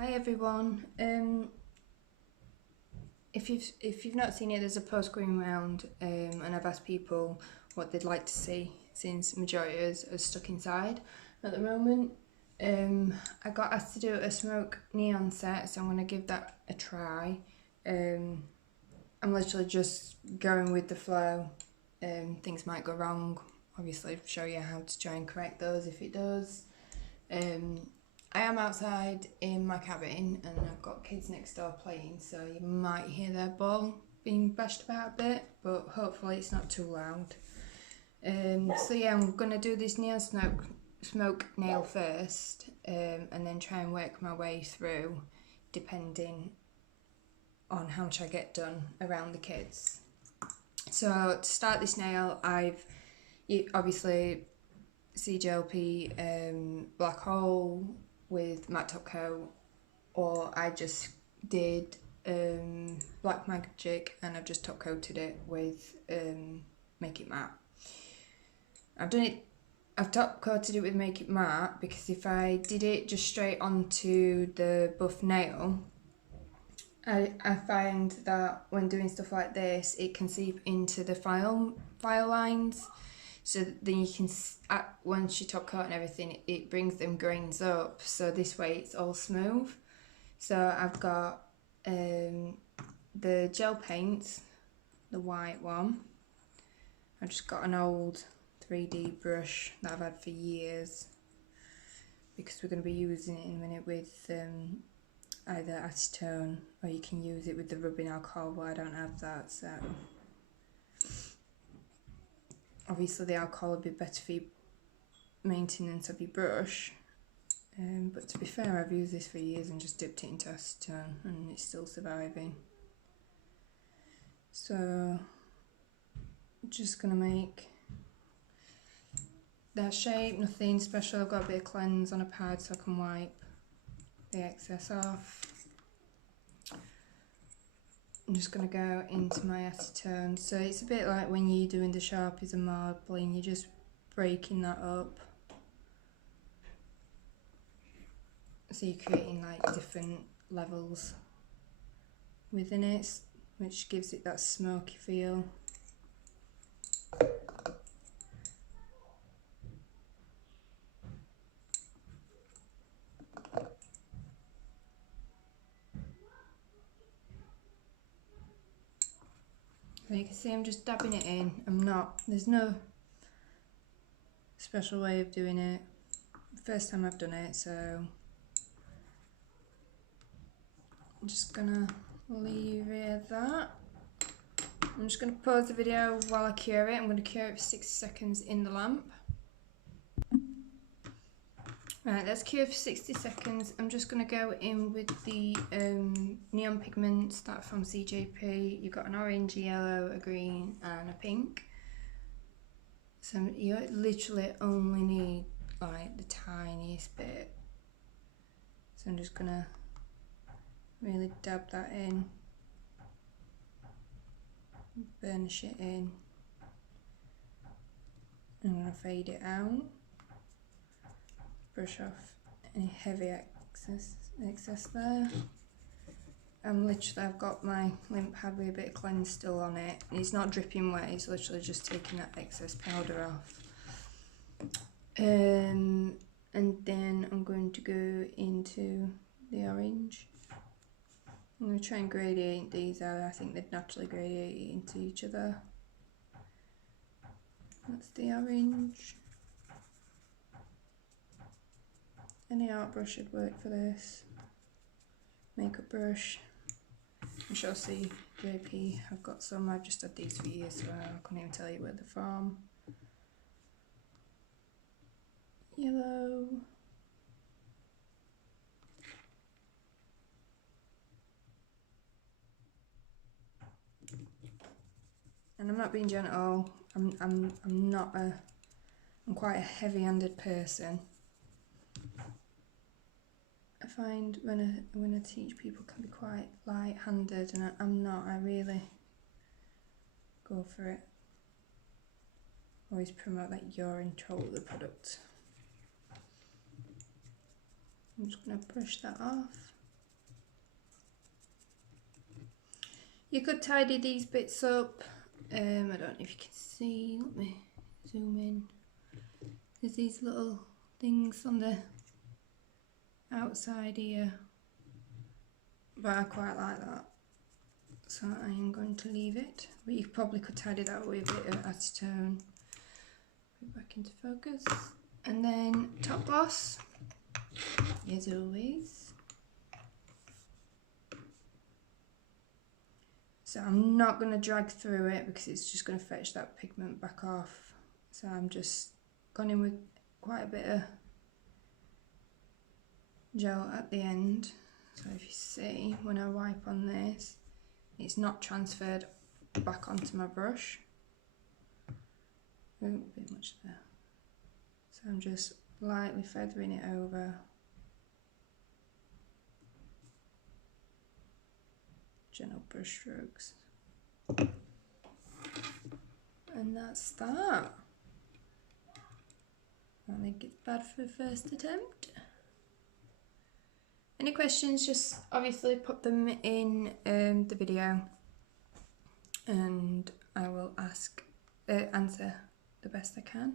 Hi everyone. If you've not seen it, there's a post going around, and I've asked people what they'd like to see since majority are stuck inside at the moment. I got asked to do a smoke neon set, so I'm gonna give that a try. I'm literally just going with the flow. Things might go wrong. Obviously, show you how to try and correct those if it does. I am outside in my cabin and I've got kids next door playing, so you might hear their ball being bashed about a bit, but hopefully it's not too loud. So yeah, I'm going to do this neon smoke nail first, and then try and work my way through depending on how much I get done around the kids. So to start this nail, I've obviously CGLP black hole with matte top coat, or I just did black magic and I've just top coated it with Make It Matte. I've top coated it with Make It Matte because if I did it just straight onto the buff nail, I find that when doing stuff like this it can seep into the file lines. So then you can, once you top coat and everything, it brings them grains up. So this way it's all smooth. So I've got the gel paint, the white one. I've just got an old 3D brush that I've had for years because we're going to be using it in a minute with either acetone, or you can use it with the rubbing alcohol, but I don't have that, so obviously the alcohol would be better for your maintenance of your brush, but to be fair, I've used this for years and just dipped it into acetone and it's still surviving. So I'm just going to make that shape, nothing special. I've got a bit of cleanse on a pad so I can wipe the excess off. I'm just going to go into my acetone. So it's a bit like when you're doing the Sharpies and marbling, you're just breaking that up. So you're creating like different levels within it, which gives it that smoky feel. So you can see I'm just dabbing it in. There's no special way of doing it. First time I've done it, so I'm just gonna leave it at that. I'm just gonna pause the video while I cure it. I'm gonna cure it for 60 seconds in the lamp. Right, let's cure for 60 seconds. I'm just going to go in with the neon pigments that are from CJP. You've got an orange, a yellow, a green and a pink. So you literally only need like the tiniest bit. So I'm just going to really dab that in, burnish it in. I'm going to fade it out. Brush off any heavy excess there. I've got my lint pad with a bit of cleanse still on it. It's not dripping wet, it's literally just taking that excess powder off. And then I'm going to go into the orange. I'm going to try and gradient these out. I think they'd naturally gradient into each other. That's the orange. Any art brush would work for this. Makeup brush. I shall see JP. I've got some. I've just had these for years, so I couldn't even tell you where they're from. Yellow. And I'm not being gentle. I'm quite a heavy-handed person. I find when I teach, people can be quite light-handed, and I'm not. I really go for it. Always promote that you're in control of the product. I'm just going to brush that off. You could tidy these bits up. I don't know if you can see. Let me zoom in. There's these little things on the outside here, but I quite like that, so I am going to leave it. But you probably could tidy that with a bit of acetone. Put it back into focus. And then top gloss, as always. So I'm not going to drag through it because it's just going to fetch that pigment back off. So I'm just gone in with quite a bit of gel at the end. So if you see, when I wipe on this, it's not transferred back onto my brush. Oh, a bit much there. So I'm just lightly feathering it over. Gentle brush strokes. And that's that. I think it's bad for the first attempt. Any questions, just obviously put them in the video and I will answer the best I can.